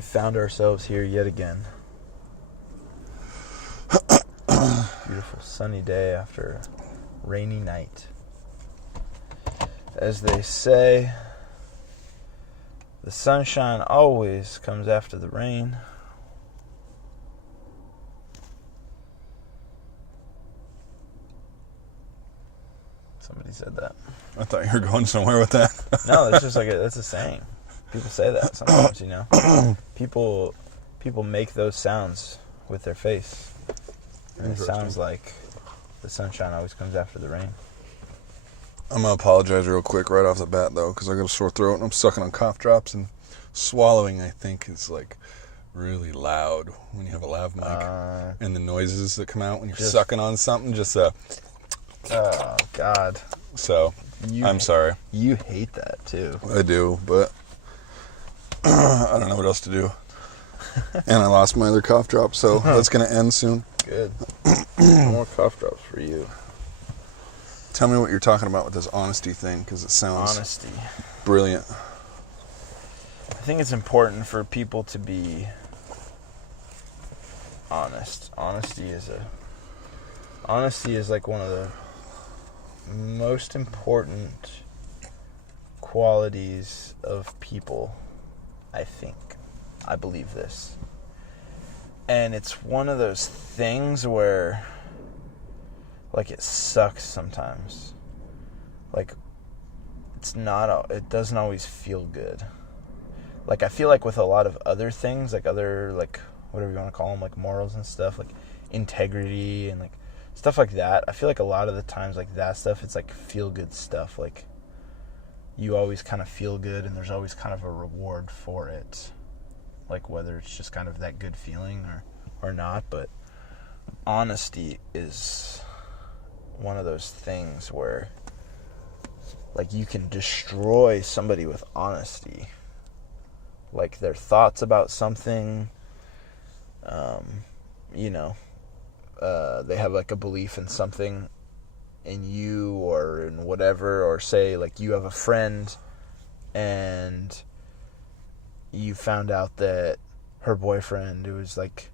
we found ourselves here yet again. Beautiful sunny day after a rainy night. As they say, the sunshine always comes after the rain. Somebody said that. I thought you were going somewhere with that. No, it's just like that's a saying. People say that sometimes, you know. People make those sounds with their face. And it sounds like the sunshine always comes after the rain. I'm going to apologize real quick right off the bat, though, because I got a sore throat and I'm sucking on cough drops, and swallowing, I think, is like really loud when you have a lav mic. And the noises that come out when you're sucking on something, oh, God. So, I'm sorry. You hate that, too. I do, but I don't know what else to do. And I lost my other cough drop, so that's going to end soon. Good. More cough drops for you. Tell me what you're talking about with this honesty thing, because it sounds brilliant. I think it's important for people to be honest. Honesty is like one of the most important qualities of people, I think. I believe this. And it's one of those things where, like, it sucks sometimes. Like, it doesn't always feel good. Like, I feel like with a lot of other things, like other, like, whatever you want to call them, like morals and stuff, like integrity and like stuff like that, I feel like a lot of the times, like that stuff, it's like feel good stuff. Like, you always kind of feel good and there's always kind of a reward for it. Like, whether it's just kind of that good feeling or not. But honesty is one of those things where, like, you can destroy somebody with honesty. Like, their thoughts about something, they have, like, a belief in something in you or in whatever, or say, like, you have a friend and you found out that her boyfriend, who was, like,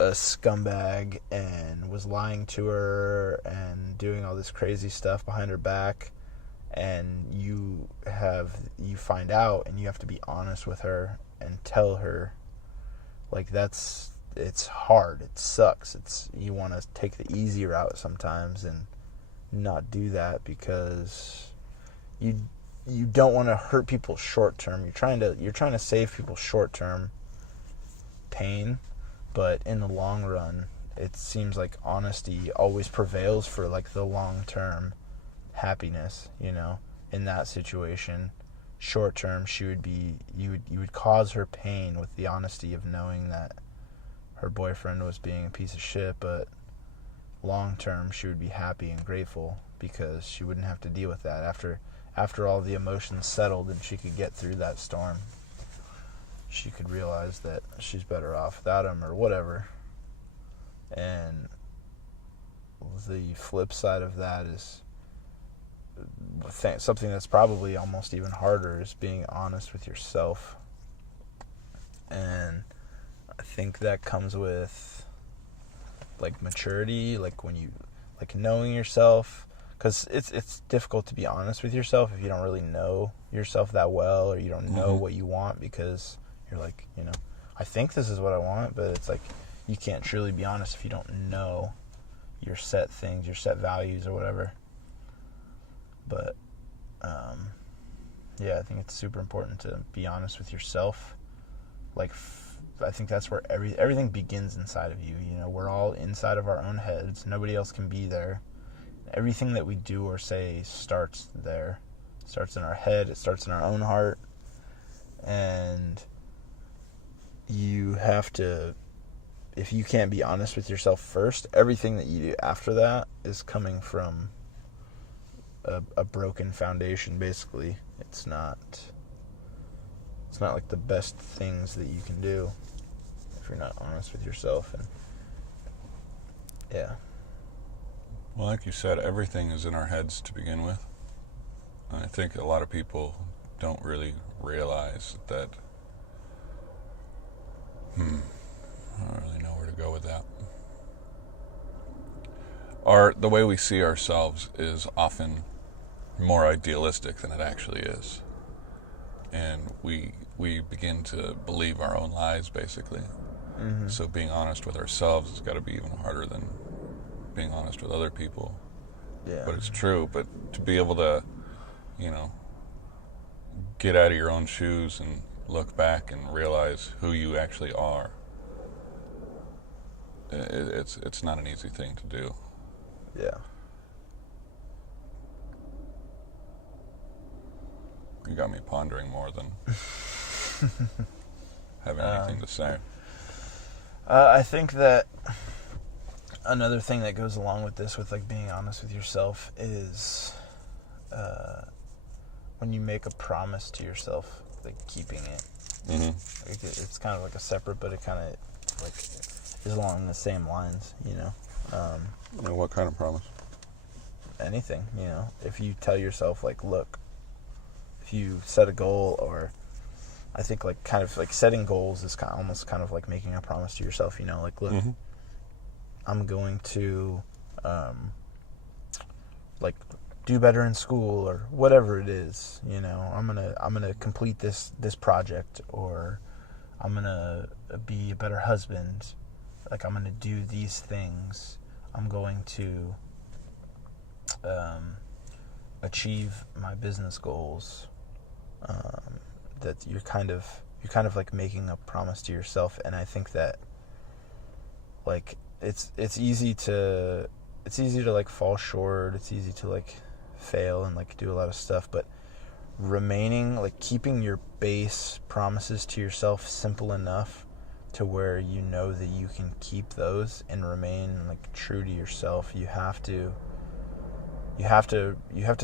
a scumbag and was lying to her and doing all this crazy stuff behind her back, and you find out and you have to be honest with her and tell her, like, it's hard, it sucks, you want to take the easy route sometimes and not do that because you don't want to hurt people short term. You're trying to save people short term pain, but in the long run, it seems like honesty always prevails for, like, the long term happiness, you know. In that situation, short term, you would cause her pain with the honesty of knowing that her boyfriend was being a piece of shit, but long term she would be happy and grateful because she wouldn't have to deal with that after all the emotions settled and she could get through that storm. She could realize that she's better off without him or whatever. And the flip side of that is something that's probably almost even harder, is being honest with yourself. And I think that comes with, like, maturity, like when you, like, knowing yourself, because it's difficult to be honest with yourself if you don't really know yourself that well, or you don't know what you want, because you're like, you know, I think this is what I want, but it's like you can't truly be honest if you don't know your set things, your set values or whatever. But I think it's super important to be honest with yourself. Like, I think that's where everything begins inside of you. You know, we're all inside of our own heads. Nobody else can be there. Everything that we do or say starts there. It starts in our head. It starts in our own heart. And you have to, if you can't be honest with yourself first, everything that you do after that is coming from a broken foundation, basically. It's not like the best things that you can do if you're not honest with yourself. And yeah. Well, like you said, everything is in our heads to begin with. And I think a lot of people don't really realize that I don't really know where to go with that. The way we see ourselves is often more idealistic than it actually is. And we begin to believe our own lies, basically. Mm-hmm. So being honest with ourselves has got to be even harder than being honest with other people. Yeah. But it's true. But to be able to, get out of your own shoes and look back and realize who you actually are, it's not an easy thing to do. Yeah. You got me pondering more than having anything to say. I think that another thing that goes along with this, with like being honest with yourself, is when you make a promise to yourself, like keeping it. Mm-hmm. Like it's kind of like a separate, but it kind of like is along the same lines, What kind of promise? Anything, if you tell yourself like, look, if you set a goal, or I think like kind of like setting goals is almost kind of like making a promise to yourself, like, look, Mm-hmm. I'm going to like do better in school, or whatever it is, I'm gonna complete this project, or I'm gonna be a better husband, like I'm gonna do these things, I'm going to achieve my business goals. That you're kind of like making a promise to yourself, and I think that like it's easy to like fall short, it's easy to like fail and like do a lot of stuff, but remaining like keeping your base promises to yourself simple enough to where you know that you can keep those and remain like true to yourself. You have to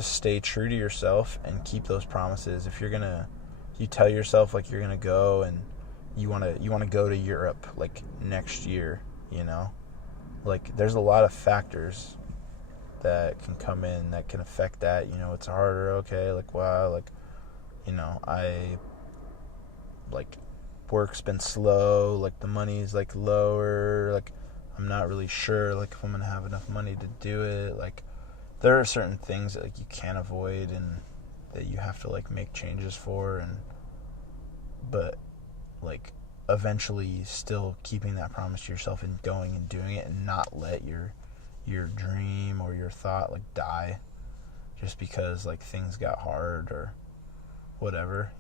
stay true to yourself and keep those promises. If you tell yourself like you're gonna go and you wanna go to Europe like next year, like there's a lot of factors that can come in that can affect that. It's harder. Okay, like wow, like I like work's been slow, like the money's like lower, like I'm not really sure like if I'm gonna have enough money to do it. Like there are certain things that like you can't avoid and that you have to like make changes for, but like eventually still keeping that promise to yourself and going and doing it, and not let your dream or your thought like die just because like things got hard or whatever,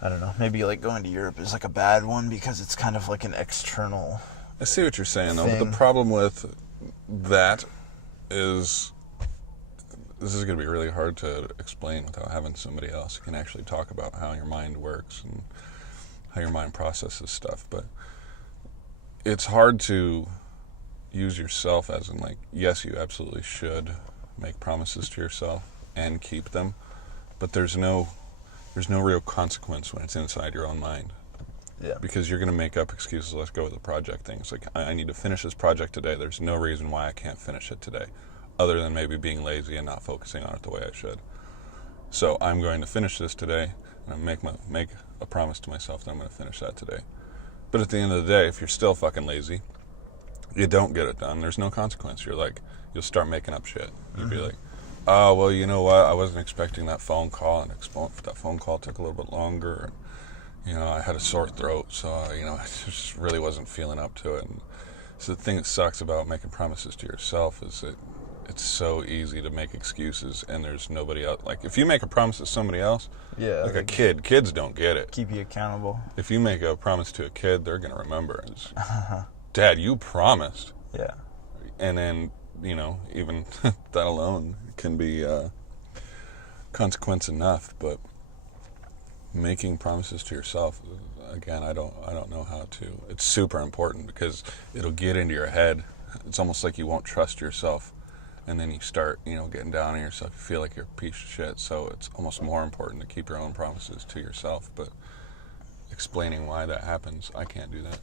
I don't know, maybe like going to Europe is like a bad one because it's kind of like an external I see what you're saying though, thing. but the problem with that is this is going to be really hard to explain without having somebody else who can actually talk about how your mind works and how your mind processes stuff. But it's hard to use yourself as in like, yes, you absolutely should make promises to yourself and keep them, but there's no real consequence when it's inside your own mind. Yeah. Because you're going to make up excuses. Let's go with the project thing. It's like, I need to finish this project today. There's no reason why I can't finish it today, other than maybe being lazy and not focusing on it the way I should. So I'm going to finish this today, and I make a promise to myself that I'm going to finish that today. But at the end of the day, if you're still fucking lazy, you don't get it done. There's no consequence. You'll start making up shit. You'll be like, oh, well, you know what? I wasn't expecting that phone call, and that phone call took a little bit longer, and I had a sore throat, so I just really wasn't feeling up to it. And so the thing that sucks about making promises to yourself is that it's so easy to make excuses, and there's nobody else. Like, if you make a promise to somebody else, Yeah, like a kid, kids don't get it. Keep you accountable. If you make a promise to a kid, they're going to remember. It's, Dad, you promised. Yeah. And then, even that alone can be consequence enough. But making promises to yourself, again, I don't know how to. It's super important because it'll get into your head. It's almost like you won't trust yourself. And then you start, getting down on yourself. You feel like you're a piece of shit. So it's almost more important to keep your own promises to yourself. But explaining why that happens, I can't do that.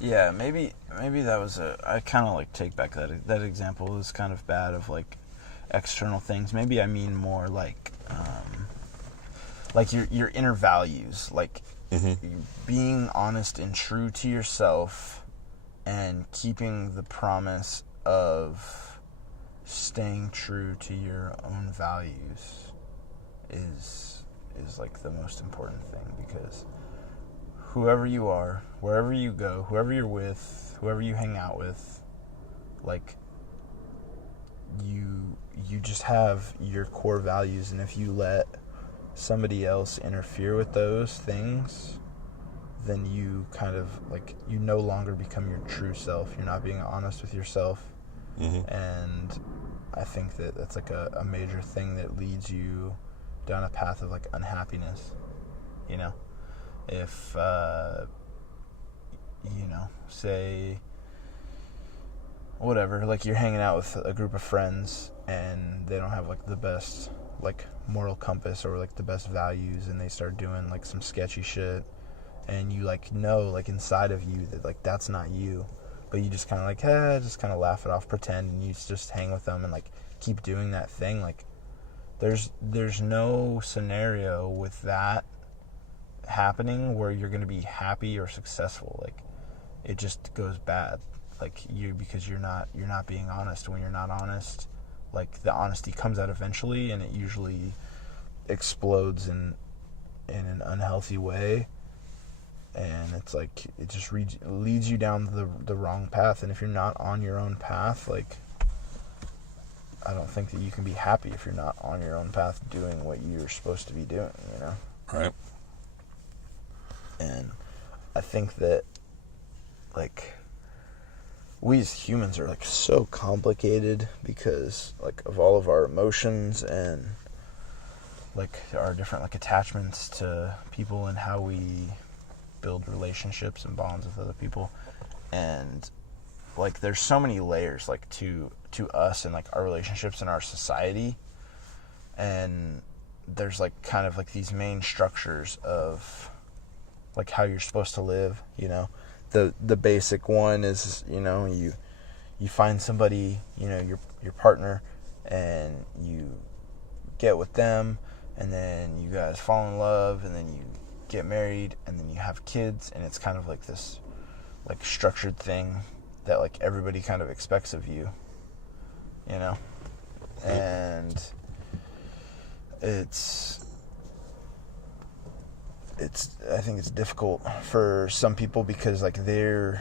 Yeah, maybe that was I kind of like take back that example is kind of bad of like external things. Maybe I mean more like your inner values. Like being honest and true to yourself and keeping the promise of staying true to your own values is like the most important thing, because whoever you are, wherever you go, whoever you're with, whoever you hang out with, like you just have your core values, and if you let somebody else interfere with those things, then you kind of like, you no longer become your true self. You're not being honest with yourself. And I think that that's like a major thing that leads you down a path of like unhappiness. You know, if say whatever, like you're hanging out with a group of friends and they don't have like the best like moral compass or like the best values, and they start doing like some sketchy shit, and you like know like inside of you that like that's not you, but you just kind of like just kind of laugh it off, pretend, and you just hang with them and like keep doing that thing. Like there's no scenario with that happening where you're going to be happy or successful. Like it just goes bad, like because you're not being honest. When you're not honest, like the honesty comes out eventually, and it usually explodes in an unhealthy way, and it's like it just leads you down the wrong path. And if you're not on your own path, like I don't think that you can be happy if you're not on your own path doing what you're supposed to be doing, you know? Right. And I think that like we as humans are like so complicated because like of all of our emotions and like our different like attachments to people and how we build relationships and bonds with other people. And like there's so many layers like to us and like our relationships in our society, and there's like kind of like these main structures of like how you're supposed to live, you know. The basic one is, you know, you find somebody, you know, your partner, and you get with them, and then you guys fall in love, and then you get married, and then you have kids, and it's kind of like this like structured thing that like everybody kind of expects of you, you know. And I think it's difficult for some people because like their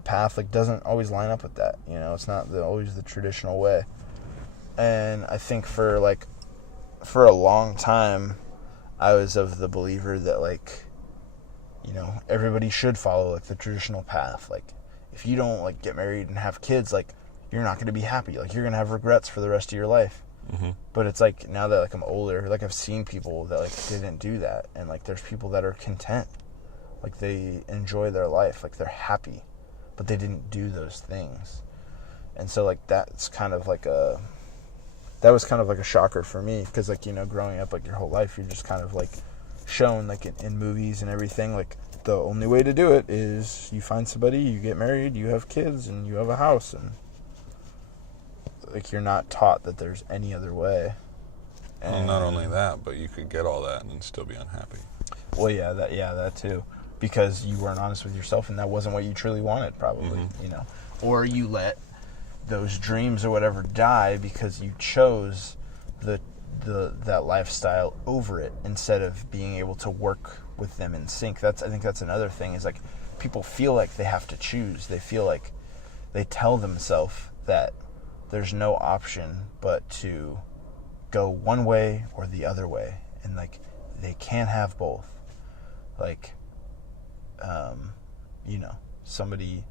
path like doesn't always line up with that, you know. It's not always the traditional way. And I think for a long time I was of the believer that like, you know, everybody should follow like the traditional path. Like if you don't like get married and have kids, like you're not going to be happy. Like you're going to have regrets for the rest of your life. But it's like now that like I'm older, like I've seen people that like didn't do that, and like there's people that are content, like they enjoy their life, like they're happy, but they didn't do those things. And so like that was kind of like a shocker for me, because like, you know, growing up like your whole life you're just kind of like shown like in movies and everything, like the only way to do it is you find somebody, you get married, you have kids, and you have a house, and like you're not taught that there's any other way. And well, not only that, but you could get all that and still be unhappy. Well, that too, because you weren't honest with yourself, and that wasn't what you truly wanted, probably, you know. Or you let those dreams or whatever die because you chose that lifestyle over it instead of being able to work with them in sync. I think that's another thing, is like people feel like they have to choose. They feel like they tell themselves that there's no option but to go one way or the other way, and like they can't have both. Like you know, somebody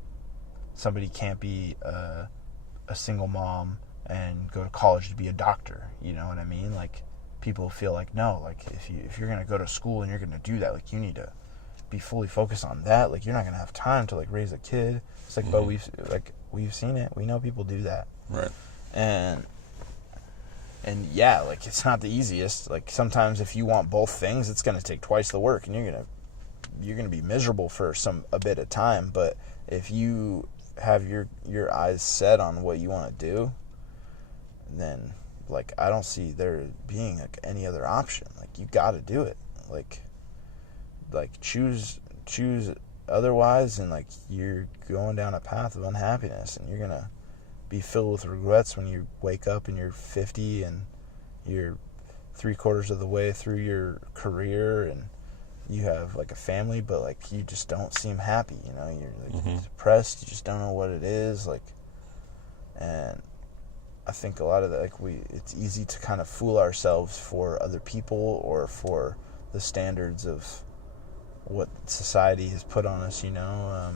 can't be a single mom and go to college to be a doctor, you know what I mean? Like people feel like, no, like if you're going to go to school and you're going to do that, like you need to be fully focused on that. Like you're not going to have time to like raise a kid. It's like, but we've seen it. We know people do that. Right. And yeah, like it's not the easiest. Like sometimes if you want both things, it's going to take twice the work, and you're going to be miserable for a bit of time. But if you have your eyes set on what you want to do, then like I don't see there being like any other option. Like you got to do it. Like like choose otherwise, and like you're going down a path of unhappiness, and you're gonna be filled with regrets when you wake up and you're 50 and you're 3/4 of the way through your career and you have like a family, but like you just don't seem happy, you know, you're like depressed, you just don't know what it is, like. And I think a lot of that, like, it's easy to kind of fool ourselves for other people or for the standards of what society has put on us, you know.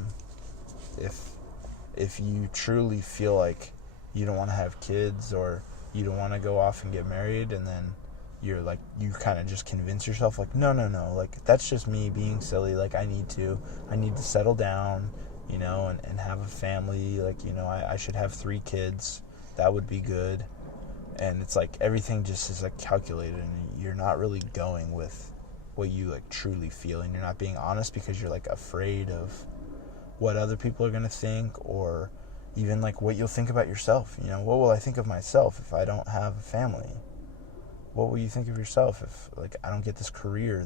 If you truly feel like you don't want to have kids or you don't want to go off and get married, and then you're like, you kind of just convince yourself like, no, like that's just me being silly, like I need to settle down, you know, and have a family, like, you know, I should have 3 kids, that would be good. And it's like everything just is like calculated, and you're not really going with what you like truly feel, and you're not being honest because you're like afraid of what other people are going to think, or even like what you'll think about yourself. You know, what will I think of myself if I don't have a family? What will you think of yourself if like I don't get this career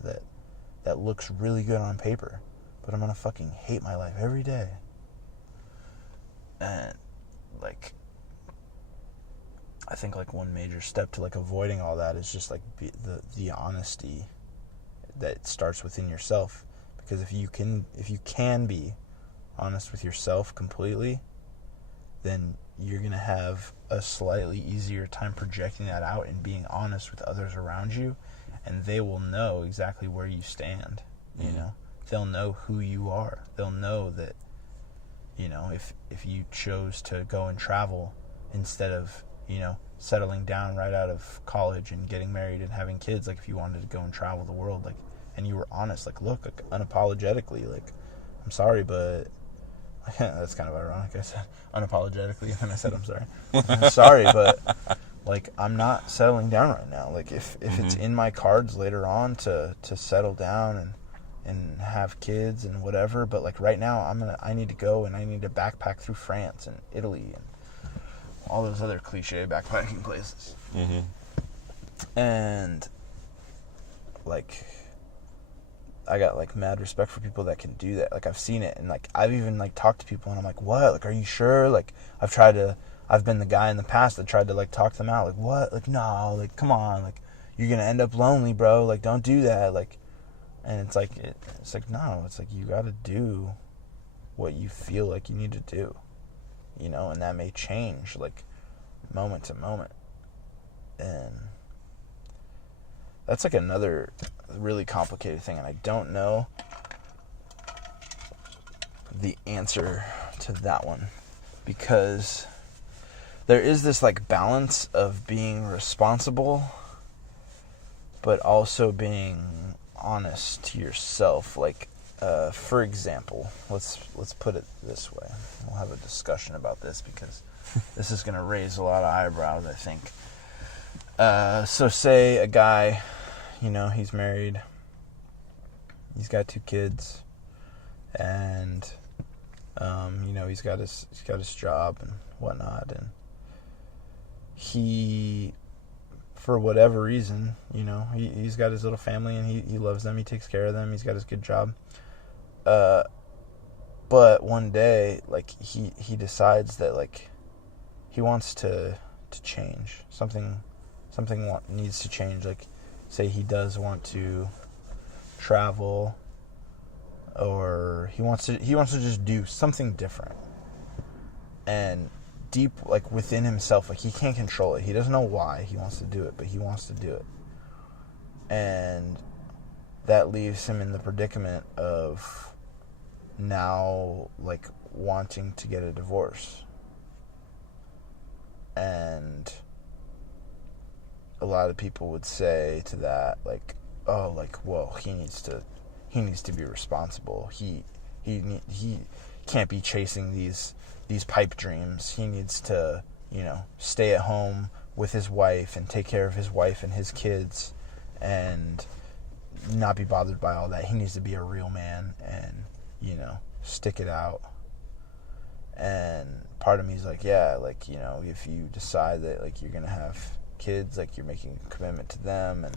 that looks really good on paper, but I'm going to fucking hate my life every day? And like, I think like one major step to like avoiding all that is just like the honesty that starts within yourself. Because if you can be honest with yourself completely, then you're going to have a slightly easier time projecting that out and being honest with others around you, and they will know exactly where you stand, you know. They'll know who you are. They'll know that, you know, if you chose to go and travel instead of, you know, settling down right out of college and getting married and having kids, like if you wanted to go and travel the world, like, and you were honest, like, look, like, unapologetically, like, I'm sorry, but that's kind of ironic. I said unapologetically, and then I said I'm sorry. I'm sorry, but like I'm not settling down right now. Like if it's in my cards later on to settle down and have kids and whatever, but like right now I need to go and I need to backpack through France and Italy and all those other cliche backpacking places. And like, I got like mad respect for people that can do that. Like I've seen it, and like I've even like talked to people and I'm like, what? Like, are you sure? Like I've been the guy in the past that tried to like talk them out. Like, what? Like, no, like, come on. Like, you're going to end up lonely, bro. Like, don't do that. Like, and it's like, no, it's like you got to do what you feel like you need to do, you know, and that may change like moment to moment. And that's like another really complicated thing, and I don't know the answer to that one, because there is this like balance of being responsible but also being honest to yourself. Like for example, let's put it this way. We'll have a discussion about this because this is going to raise a lot of eyebrows, I think. So say a guy, you know, he's married, he's got 2 kids, and you know, he's got his job and whatnot, and he, for whatever reason, you know, he's got his little family and he loves them, he takes care of them, he's got his good job, but one day, like, he decides that like he wants to change something needs to change. Like, say he does want to travel, or he wants to just do something different, and deep like within himself, like he can't control it, he doesn't know why he wants to do it, but he wants to do it, and that leaves him in the predicament of now like wanting to get a divorce. And a lot of people would say to that, like, oh, like, well, he needs to be responsible. He can't be chasing these pipe dreams. He needs to, you know, stay at home with his wife and take care of his wife and his kids and not be bothered by all that. He needs to be a real man and, you know, stick it out. And part of me is like, yeah, like, you know, if you decide that like you're gonna have kids, like you're making a commitment to them, and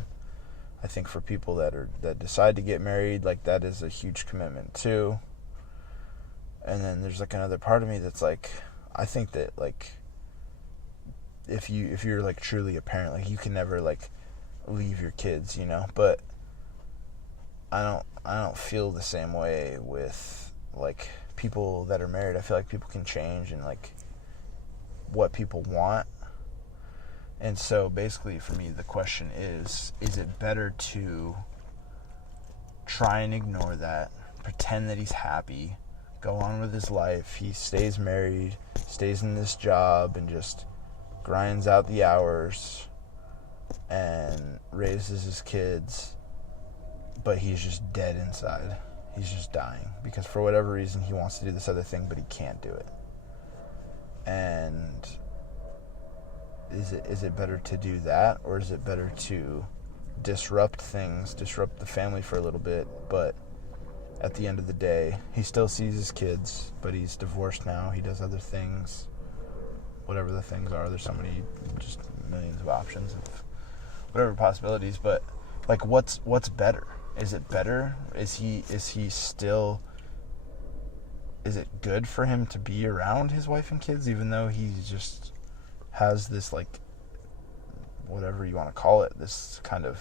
I think for people that decide to get married, like, that is a huge commitment too. And then there's like another part of me that's like, I think that, like, if you're like truly a parent, like, you can never like leave your kids, you know. But I don't feel the same way with like people that are married. I feel like people can change and like what people want. And so basically for me the question is it better to try and ignore that, pretend that he's happy, go on with his life, he stays married, stays in this job, and just grinds out the hours and raises his kids, but he's just dead inside. He's just dying because for whatever reason he wants to do this other thing, but he can't do it. And is it better to do that, or is it better to disrupt things, disrupt the family for a little bit, but at the end of the day, he still sees his kids, but he's divorced now, he does other things, whatever the things are. There's so many, just millions of options of whatever possibilities, but like what's better? Is it better? Is it good for him to be around his wife and kids even though he just has this, like, whatever you want to call it, this kind of,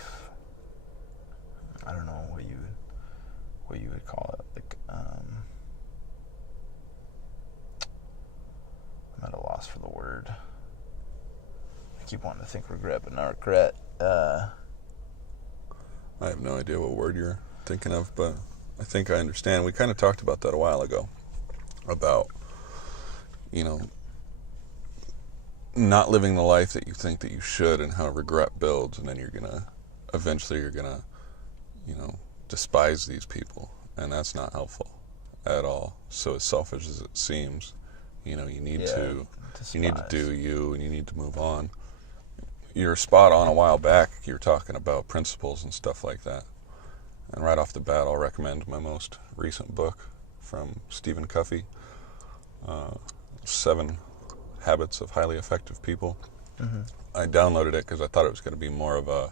I don't know what you would call it, like, I'm at a loss for the word. I keep wanting to think regret, but not regret. I have no idea what word you're thinking of, but I think I understand. We kind of talked about that a while ago, about, you know, not living the life that you think that you should, and how regret builds, and then eventually you're gonna, you know, despise these people, and that's not helpful at all. So as selfish as it seems, you know, you need to do you, and you need to move on. You're spot on. A while back you were talking about principles and stuff like that, and right off the bat I'll recommend my most recent book from Stephen Covey, 7 Habits of Highly Effective People. Mm-hmm. I downloaded it because I thought it was going to be more of a,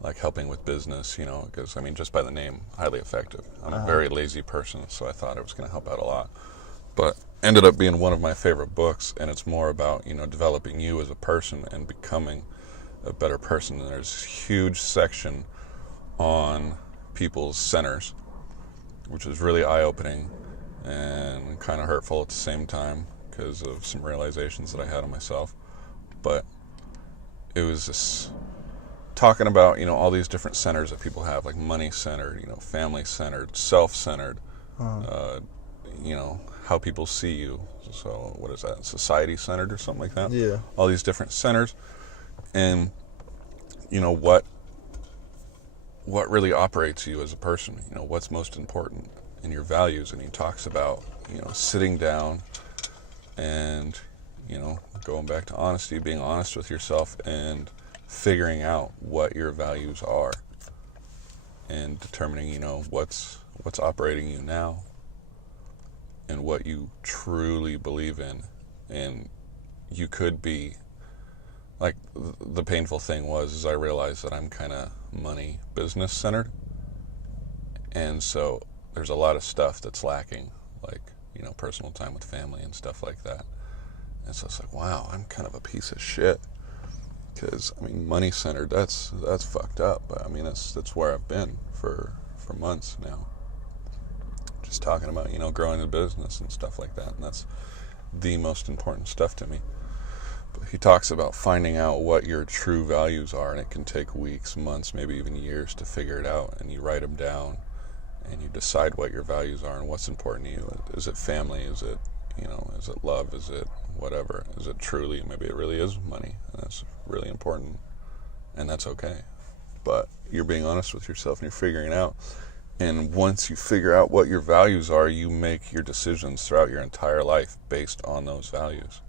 like, helping with business, you know, because, I mean, just by the name, highly effective. I'm a very lazy person, so I thought it was going to help out a lot. But ended up being one of my favorite books, and it's more about, you know, developing you as a person and becoming a better person. And there's a huge section on people's centers, which was really eye-opening and kind of hurtful at the same time because of some realizations that I had on myself. But it was just talking about, you know, all these different centers that people have, like money-centered, you know, family-centered, self-centered, you know, how people see you. So what is that? Society-centered or something like that? Yeah. All these different centers. And, you know, what really operates you as a person, you know, what's most important in your values. And he talks about, you know, sitting down and, you know, going back to honesty, being honest with yourself and figuring out what your values are and determining, you know, what's operating you now and what you truly believe in. And you could be, like, the painful thing is I realized that I'm kind of money business centered, and so there's a lot of stuff that's lacking, like, you know, personal time with family and stuff like that. And so it's like, wow, I'm kind of a piece of shit. Because, I mean, money centered, that's fucked up. But I mean, that's where I've been for months now. Just talking about, you know, growing the business and stuff like that. And that's the most important stuff to me. But he talks about finding out what your true values are, and it can take weeks, months, maybe even years to figure it out. And you write them down, and you decide what your values are and what's important to you. Is it family? Is it, you know, is it love? Is it whatever? Is it truly, maybe it really is money, and that's really important, and that's okay. But you're being honest with yourself, and you're figuring it out. And once you figure out what your values are, you make your decisions throughout your entire life based on those values.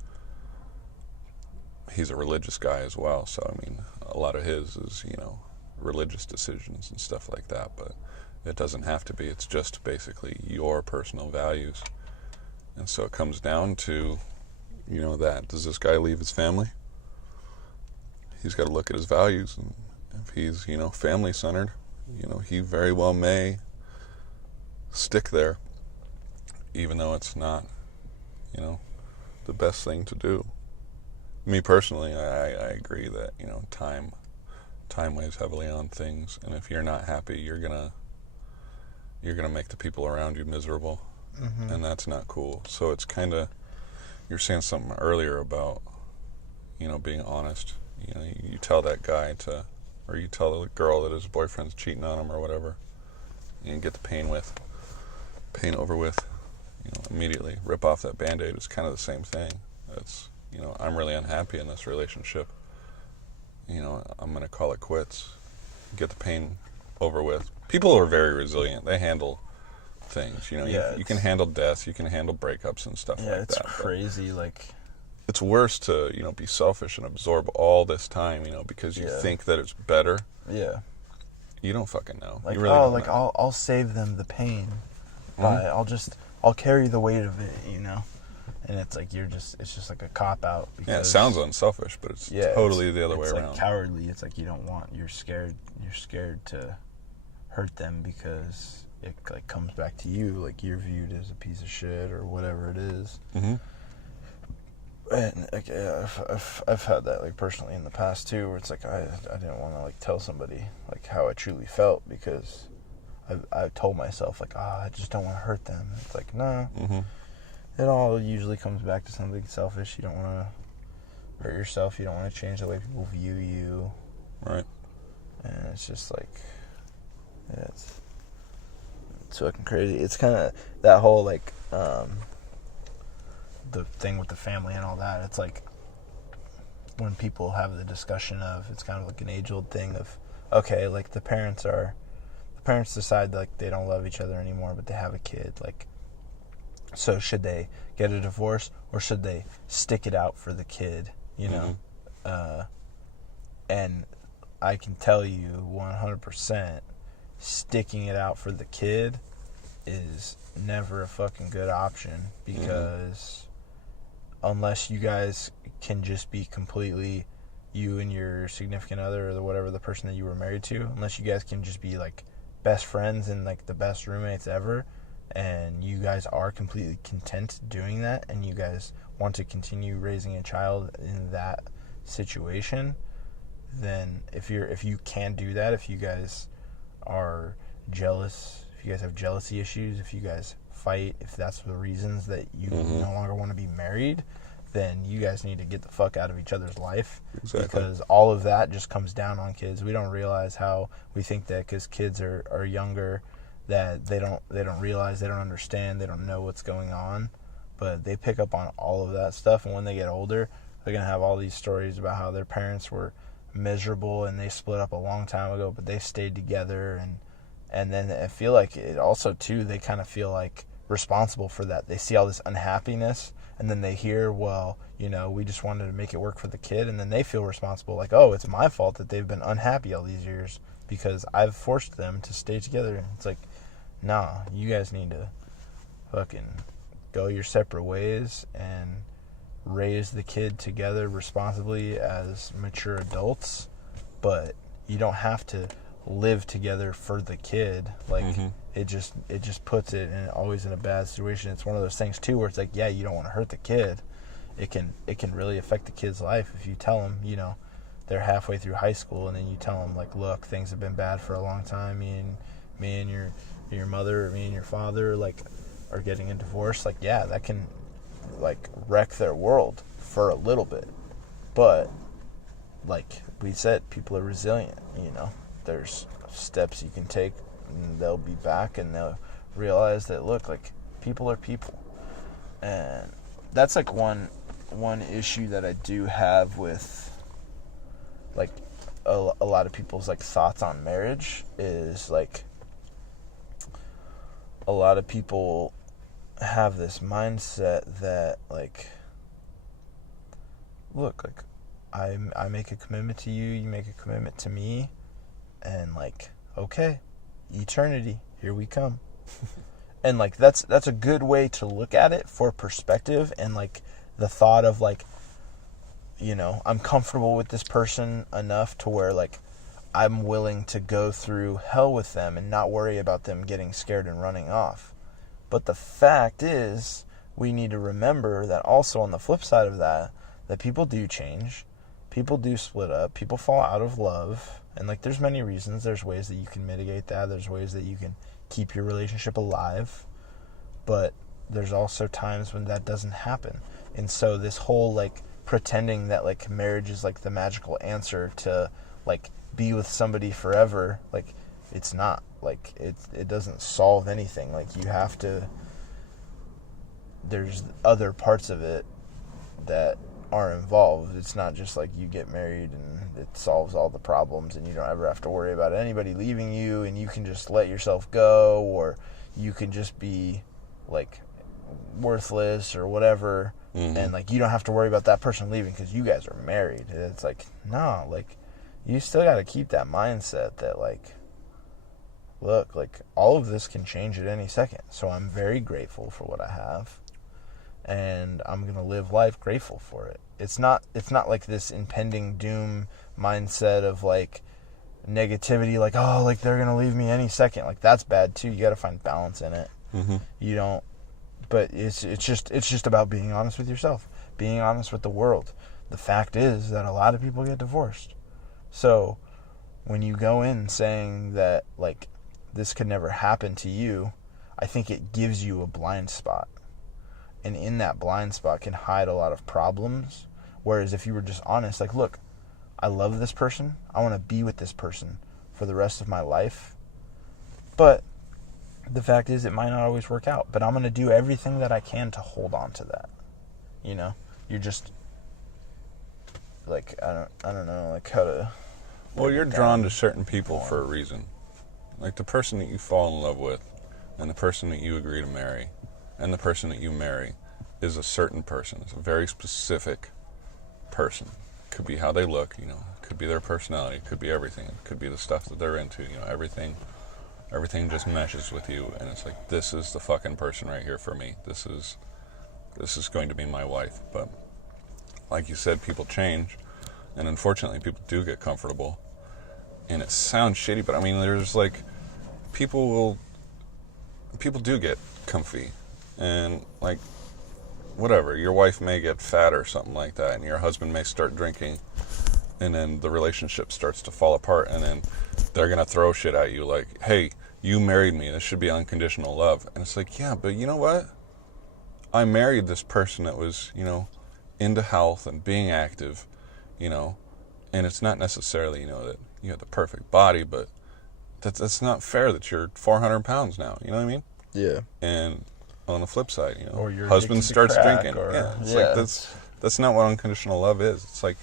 He's a religious guy as well, so I mean, a lot of his is, you know, religious decisions and stuff like that, but it doesn't have to be. It's just basically your personal values. And so it comes down to, you know, that does this guy leave his family? He's got to look at his values if he's, family centered, he very well may stick there, even though it's not, the best thing to do. Me personally, I agree that, time weighs heavily on things, and if you're not happy, you're gonna make the people around you miserable, and that's not cool. So it's kind of, you're saying something earlier about, being honest. You tell that guy or you tell the girl that his boyfriend's cheating on him or whatever, and get the pain over with, immediately rip off that Band-Aid. It's kind of the same thing. That's, I'm really unhappy in this relationship. I'm going to call it quits. Get the pain over with. People are very resilient. They handle things, you can handle death, you can handle breakups and stuff like that. Yeah, it's crazy. Like, it's worse to, be selfish and absorb all this time, because you think that it's better. Yeah. You don't fucking know. Like, you really don't know. I'll save them the pain. But I'll carry the weight of it, And it's like it's just like a cop out. Yeah, it sounds unselfish, but it's totally the other way around. It's like cowardly. It's like you're scared to hurt them because it like comes back to you, like you're viewed as a piece of shit or whatever it is. And like, I've had that like personally in the past too, where it's like I didn't want to like tell somebody like how I truly felt because I told myself like I just don't want to hurt them. It's like no, it all usually comes back to something selfish. You don't want to hurt yourself. You don't want to change the way people view you. Right. And it's just like, it's fucking crazy. It's kind of that whole like the thing with the family and all that. It's like when people have the discussion of, it's kind of like an age-old thing of, okay, like the parents decide like they don't love each other anymore, but they have a kid. Like, so should they get a divorce or should they stick it out for the kid? And I can tell you 100%, sticking it out for the kid is never a fucking good option because unless you guys can just be completely, you and your significant other or whatever the person that you were married to, unless you guys can just be like best friends and like the best roommates ever, and you guys are completely content doing that and you guys want to continue raising a child in that situation, then if you can do that, if you guys are jealous, if you guys have jealousy issues, if you guys fight, if that's the reasons that you no longer want to be married, then you guys need to get the fuck out of each other's life. Exactly. Because all of that just comes down on kids. We don't realize how we think that because kids are younger that they don't realize, they don't understand, they don't know what's going on, but they pick up on all of that stuff, and when they get older, they're going to have all these stories about how their parents were miserable and they split up a long time ago, but they stayed together, and then I feel like it also too, they kind of feel like responsible for that. They see all this unhappiness and then they hear, well, we just wanted to make it work for the kid, and then they feel responsible, like, oh, it's my fault that they've been unhappy all these years because I've forced them to stay together. It's like, nah, you guys need to fucking go your separate ways and raise the kid together responsibly as mature adults, but you don't have to live together for the kid. Like it just puts it always in a bad situation. It's one of those things too where it's like, yeah, you don't want to hurt the kid. It can really affect the kid's life if you tell them, they're halfway through high school and then you tell them like, look, things have been bad for a long time. Me and your mother, or me and your father like are getting a divorce. Like, yeah, that can like wreck their world for a little bit, but like we said, people are resilient. There's steps you can take and they'll be back and they'll realize that, look, like people are people. And that's like one issue that I do have with like a lot of people's like thoughts on marriage is like a lot of people have this mindset that like, look, like I make a commitment to you, you make a commitment to me, and like, okay, eternity, here we come. And like that's a good way to look at it for perspective, and like the thought of like, I'm comfortable with this person enough to where like, I'm willing to go through hell with them and not worry about them getting scared and running off. But the fact is, we need to remember that also on the flip side of that people do change, people do split up, people fall out of love, and like there's many reasons. There's ways that you can mitigate that. There's ways that you can keep your relationship alive. But there's also times when that doesn't happen. And so this whole like pretending that like marriage is like the magical answer to like be with somebody forever, like it's not. Like it doesn't solve anything. Like you have to, there's other parts of it that are involved. It's not just like you get married and it solves all the problems and you don't ever have to worry about anybody leaving you and you can just let yourself go, or you can just be like worthless or whatever. And like you don't have to worry about that person leaving because you guys are married. It's like, no, like you still got to keep that mindset that like, look, like all of this can change at any second. So I'm very grateful for what I have, and I'm going to live life grateful for it. It's not like this impending doom mindset of like negativity, like, oh, like they're going to leave me any second. Like that's bad too. You got to find balance in it. You don't, but it's just about being honest with yourself, being honest with the world. The fact is that a lot of people get divorced. So when you go in saying that like this could never happen to you, I think it gives you a blind spot. And in that blind spot can hide a lot of problems. Whereas if you were just honest, like, look, I love this person. I want to be with this person for the rest of my life. But the fact is it might not always work out. But I'm going to do everything that I can to hold on to that. You know? You're just, like, I don't know, like, how to... Well, you're drawn to certain people for a reason. Like the person that you fall in love with and the person that you agree to marry and the person that you marry is a certain person. It's a very specific person. It could be how they look, you know. It could be their personality. It could be everything. It could be the stuff that they're into, you know. Everything just meshes with you, and it's like, this is the fucking person right here for me. This is going to be my wife. But like you said, people change, and unfortunately people do get comfortable. And it sounds shitty, but I mean, there's like, people do get comfy, and like, whatever, your wife may get fat or something like that, and your husband may start drinking, and then the relationship starts to fall apart, and then they're gonna throw shit at you like, hey, you married me, this should be unconditional love. And it's like, yeah, but you know what? I married this person that was, you know, into health and being active, you know, and it's not necessarily, you know, that you have the perfect body, but that's not fair that you're 400 pounds now, you know what I mean? Yeah. And on the flip side, you know, Or your husband starts drinking. It's yeah. like, that's not what unconditional love is. It's like,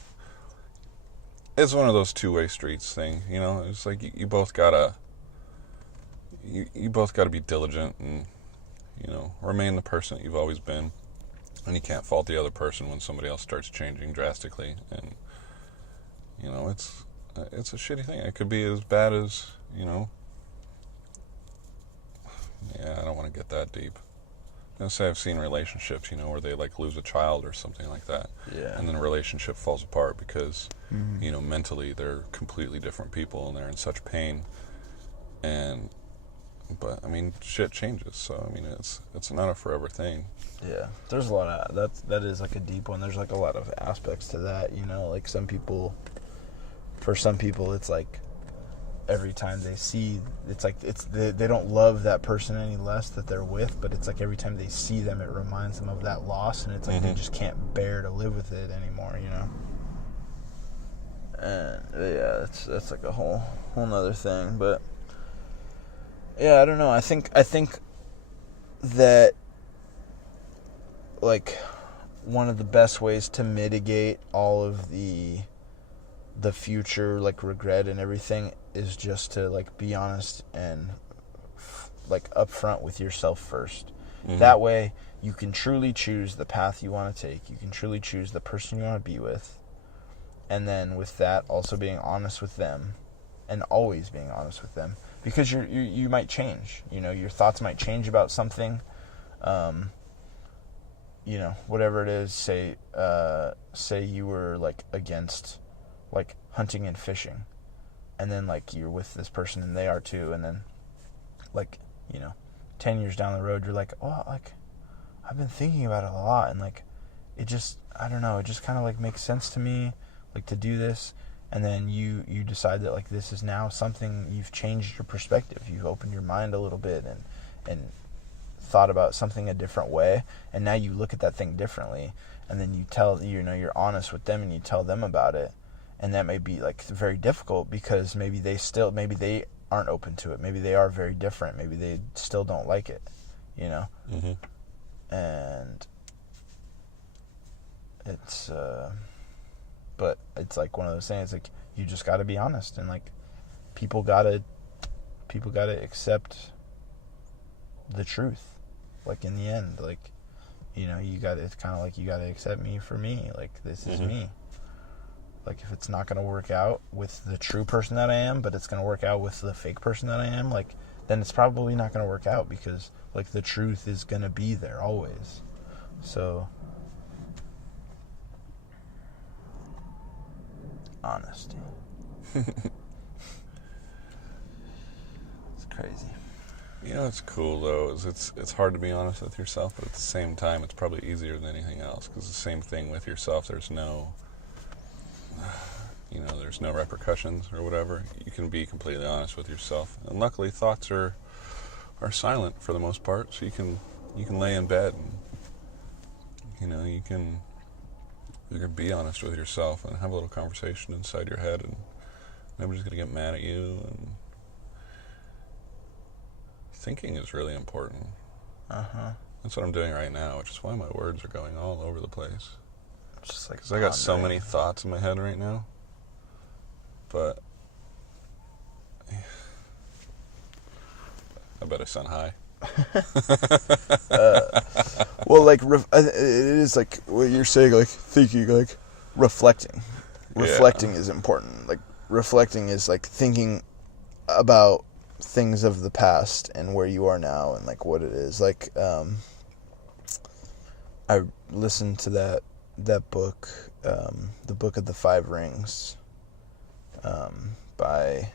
it's one of those two-way streets thing, you know? It's like you both gotta be diligent and, you know, remain the person that you've always been. And you can't fault the other person when somebody else starts changing drastically. And, you know, it's a shitty thing. It could be as bad as, you know, yeah, I don't want to get that deep. I say I've seen relationships, you know, where they like lose a child or something like that. Yeah. And then a relationship falls apart because, you know, mentally they're completely different people and they're in such pain. But I mean, shit changes. So I mean, it's not a forever thing. Yeah. There's a lot of that is like a deep one. There's like a lot of aspects to that, you know, like for some people it's like every time they see, it's like they don't love that person any less that they're with, but it's like every time they see them it reminds them of that loss, and it's like they just can't bear to live with it anymore, you know. And yeah, that's like a whole nother thing. But yeah, I don't know, I think that like one of the best ways to mitigate all of the future like regret and everything is just to like be honest and like upfront with yourself first. That way you can truly choose the path you want to take. You can truly choose the person you want to be with, and then with that also being honest with them, and always being honest with them, because you might change, you know, your thoughts might change about something, you know, whatever it is. Say you were like against like hunting and fishing, and then like you're with this person and they are too, and then like, 10 years down the road, you're like, oh, like I've been thinking about it a lot, and like it just, I don't know, it just kind of like makes sense to me, like to do this. And then you decide that like this is now something, you've changed your perspective, you've opened your mind a little bit and thought about something a different way, and now you look at that thing differently, and then you tell, you're honest with them and you tell them about it. And that may be like very difficult, because maybe they aren't open to it, maybe they are very different, maybe they still don't like it, Mm-hmm. And it's but it's like one of those things, like you just got to be honest, and like people got to accept the truth, like in the end, like it's kind of like you got to accept me for me, like this is me. Like if it's not going to work out with the true person that I am, but it's going to work out with the fake person that I am, like then it's probably not going to work out, because like the truth is going to be there always. So honesty. It's crazy. It's cool though. Is it's hard to be honest with yourself, but at the same time, it's probably easier than anything else, because the same thing with yourself. There's no, there's no repercussions or whatever. You can be completely honest with yourself, and luckily, thoughts are silent for the most part. So you can lay in bed and you can be honest with yourself and have a little conversation inside your head, and nobody's gonna get mad at you. And thinking is really important. That's what I'm doing right now, which is why my words are going all over the place. Just like, because I got so many thoughts in my head right now. But I bet I sound high. Well, like it is like what you're saying, like thinking, like reflecting. Reflecting is important. Like reflecting is like thinking about things of the past and where you are now and like what it is. Like I listened to that book, the Book of the Five Rings, by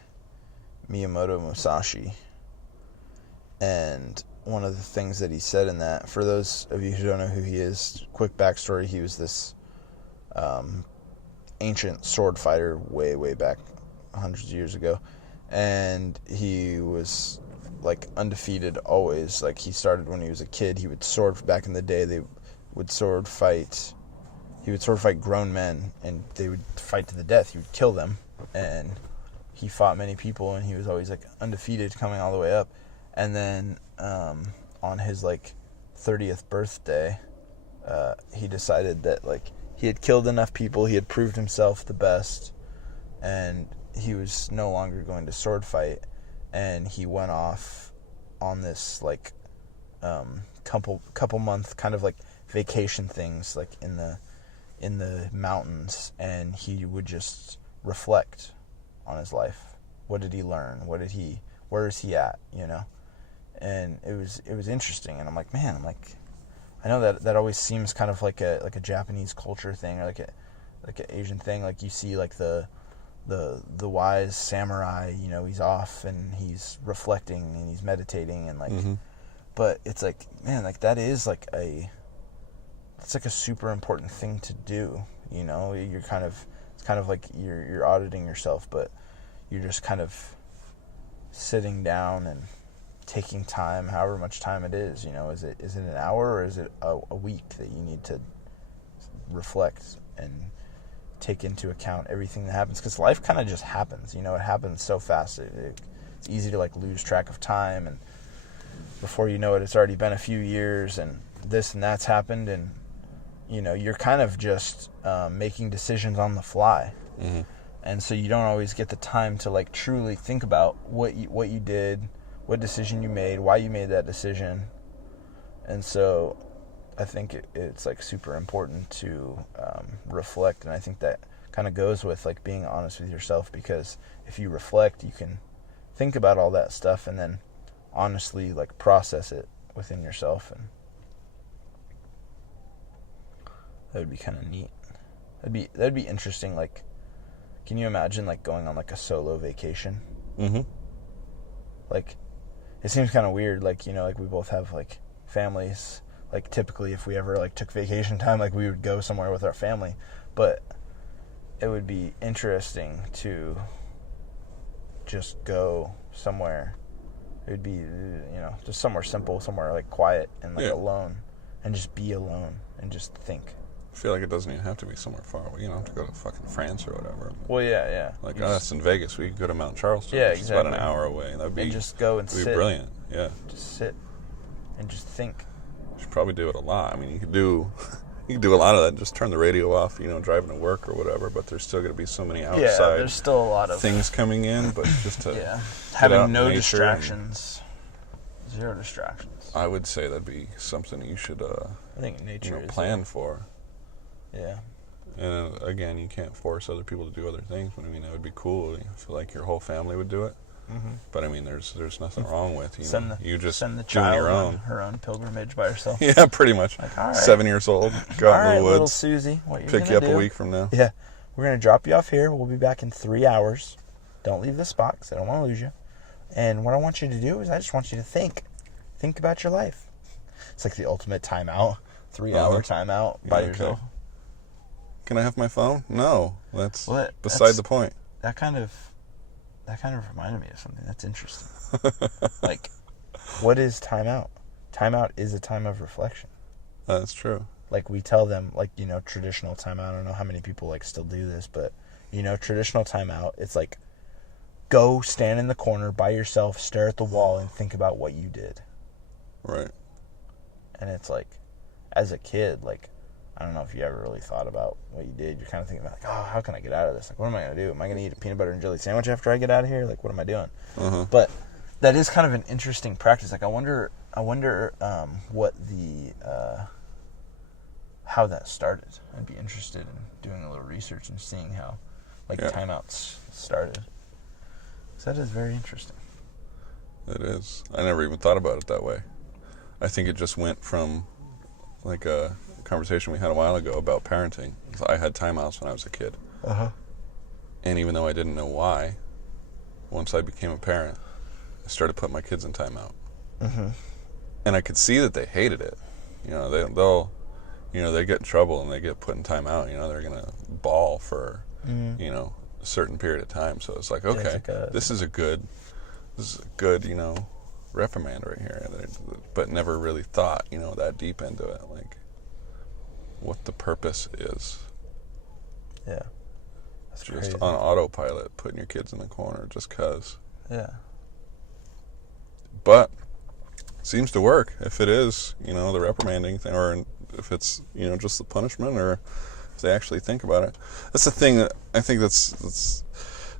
Miyamoto Musashi. And one of the things that he said in that, for those of you who don't know who he is, quick backstory, he was this ancient sword fighter way back hundreds of years ago. And he was like undefeated always. Like he started when he was a kid. He would sword, back in the day, they would sword fight. He would sword fight grown men, and they would fight to the death. He would kill them, and he fought many people, and he was always like undefeated, coming all the way up. And then on his like 30th birthday, he decided that like he had killed enough people, he had proved himself the best, and he was no longer going to sword fight. And he went off on this like couple month kind of like vacation things, like in the mountains, and he would just reflect on his life. What did he learn? Where is he at? And it was interesting. And I'm like, man, I know that always seems kind of like a Japanese culture thing, or like an Asian thing. Like you see like the wise samurai, he's off and he's reflecting and he's meditating and like, but it's like, man, like that is like it's like a super important thing to do. You're kind of, it's kind of like you're auditing yourself, but you're just kind of sitting down and taking time, however much time it is. Is it an hour, or is it a week that you need to reflect and take into account everything that happens? Because life kind of just happens. It happens so fast. It's easy to like lose track of time, and before you know it, it's already been a few years, and this and that's happened, and you're kind of just making decisions on the fly. And so you don't always get the time to like truly think about what you did, what decision you made, why you made that decision. And so I think it's like super important to reflect, and I think that kind of goes with like being honest with yourself, because if you reflect, you can think about all that stuff and then honestly like process it within yourself, and that would be kind of neat. That'd be interesting, like Can you imagine, like, going on, like, a solo vacation? Mm-hmm. Like, it seems kind of weird, like, you know, like, we both have, like, families. Like, typically, if we ever, like, took vacation time, like, we would go somewhere with our family. But it would be interesting to just go somewhere. It would be, you know, just somewhere simple, somewhere, like, quiet and, like, alone. And just be alone and just think. I feel like it doesn't even have to be somewhere far away. You don't have to go to fucking France or whatever. Well, yeah. Like us in Vegas, we could go to Mount Charleston. Yeah, which exactly. is about an hour away. That'd be, and just go and that'd sit. be brilliant. Yeah. Just sit and just think. You should probably do it a lot. I mean, you could do a lot of that. Just turn the radio off, you know, driving to work or whatever. But there's still going to be so many outside there's still a lot of things coming in. But just to having no distractions, zero distractions. I would say that'd be something you should I think nature plan for. Yeah. And again, you can't force other people to do other things. But I mean, that would be cool. I feel like your whole family would do it. Mm-hmm. But I mean, there's nothing wrong with send the child your own. On her own pilgrimage by herself. Yeah, pretty much. Like, all right. 7 years old, go out in the woods. Little Susie, what you're pick you up a week from now. Yeah, we're gonna drop you off here. We'll be back in 3 hours. Don't leave the spot because I don't want to lose you. And what I want you to do is I just want you to think about your life. It's like the ultimate timeout, 3-hour timeout by yourself. Can I have my phone? No, that's beside the point. That kind of reminded me of something that's interesting. Like, what is timeout? Timeout is a time of reflection. That's true. Like, we tell them, like, you know, traditional timeout. I don't know how many people, like, still do this, but, you know, traditional timeout, it's like, go stand in the corner by yourself, stare at the wall, and think about what you did. Right. And it's like, as a kid, like, I don't know if you ever really thought about what you did. You're kind of thinking about, like, oh, how can I get out of this? Like, what am I going to do? Am I going to eat a peanut butter and jelly sandwich after I get out of here? Like, what am I doing? Uh-huh. But that is kind of an interesting practice. Like, I wonder what how that started. I'd be interested in doing a little research and seeing how, like, timeouts started. So that is very interesting. It is. I never even thought about it that way. I think it just went from, like, a conversation we had a while ago about parenting. I had timeouts when I was a kid. Uh-huh. And even though I didn't know why, once I became a parent, I started putting my kids in timeout. Mm-hmm. And I could see that they hated it. You know, they'll, you know, they get in trouble and they get put in timeout. You know, they're going to bawl for, you know, a certain period of time. So it's like, okay, this is a good, you know, reprimand right here. But never really thought, you know, that deep into it. Like, what the purpose is. Yeah. That's just crazy. on autopilot, putting your kids in the corner just because. Yeah. But it seems to work. If it is, you know, the reprimanding thing, or if it's, you know, just the punishment, or if they actually think about it. That's the thing that I think that's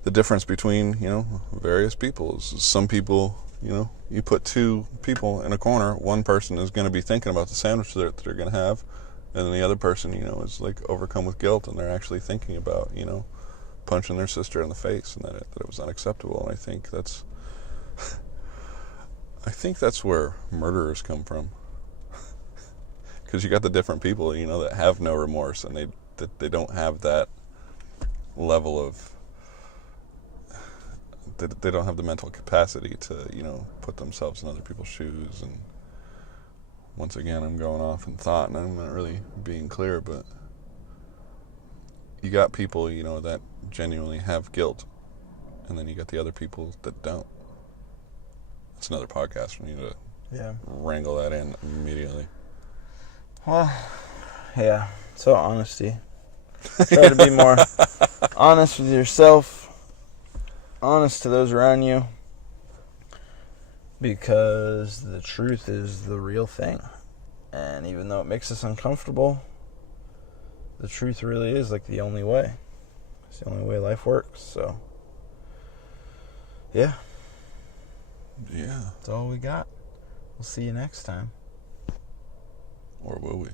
the difference between, you know, various people. Is some people, you know, you put two people in a corner, one person is going to be thinking about the sandwich that they're going to have, and then the other person, you know, is like overcome with guilt, and they're actually thinking about, you know, punching their sister in the face, and that it was unacceptable. And I think that's where murderers come from, because you got the different people, you know, that have no remorse, and they don't have that level of. They don't have the mental capacity to, you know, put themselves in other people's shoes. And once again, I'm going off in thought, and I'm not really being clear, but you got people, you know, that genuinely have guilt, and then you got the other people that don't. That's another podcast. We need to wrangle that in immediately. Well, yeah. So honesty. Try to be more honest with yourself. Honest to those around you, because the truth is the real thing. And even though it makes us uncomfortable, the truth really is like the only way. It's the only way life works. So yeah, that's all we got. We'll see you next time. Or will we?